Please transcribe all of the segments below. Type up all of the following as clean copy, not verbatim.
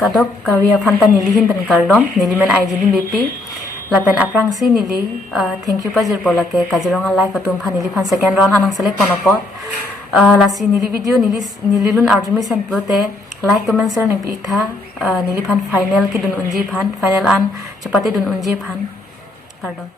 kadok kawia phanta nili hin pen kardom nili men ai jini bepi lapen aprang si nili thank you pajir polake Kaziranga live atum phan nili phan second round anang select ponopot lasi nili video nili lun arjumi sen plote like comment share nempi tha nili phan final ki dun unji phan final an chapati dun unji phan kardom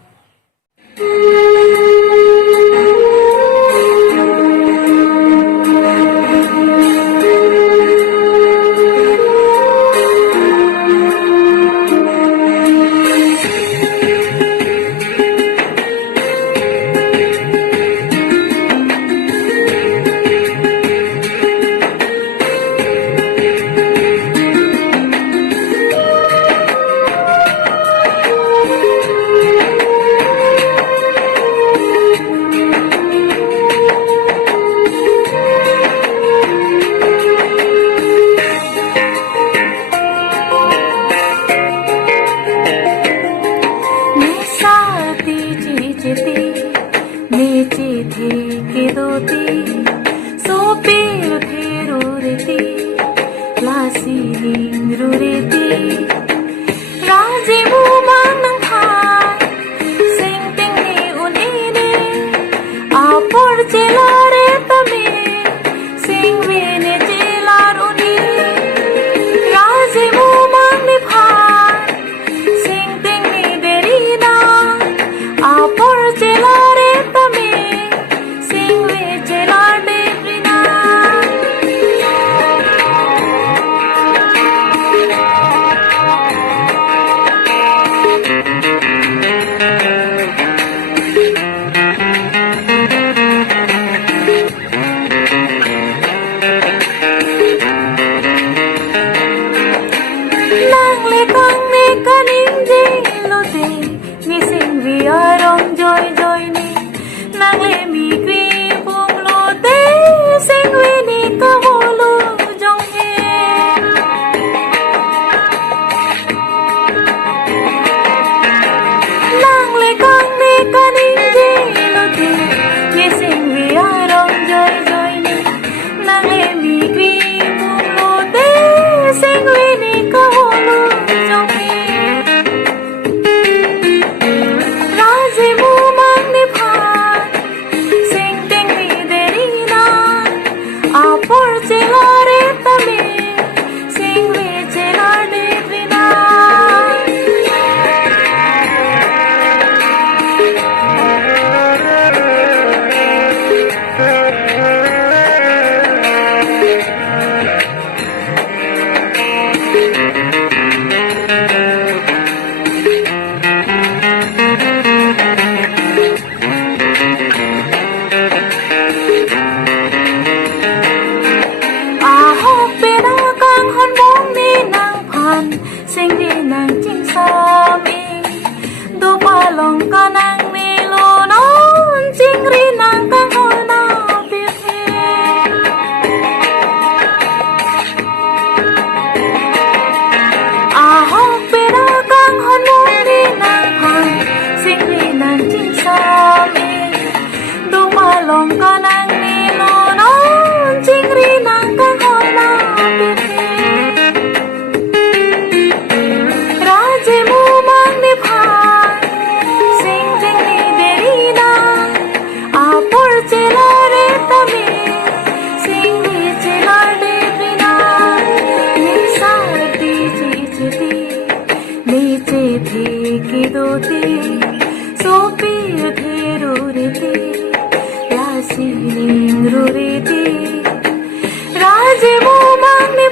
Rajimu magni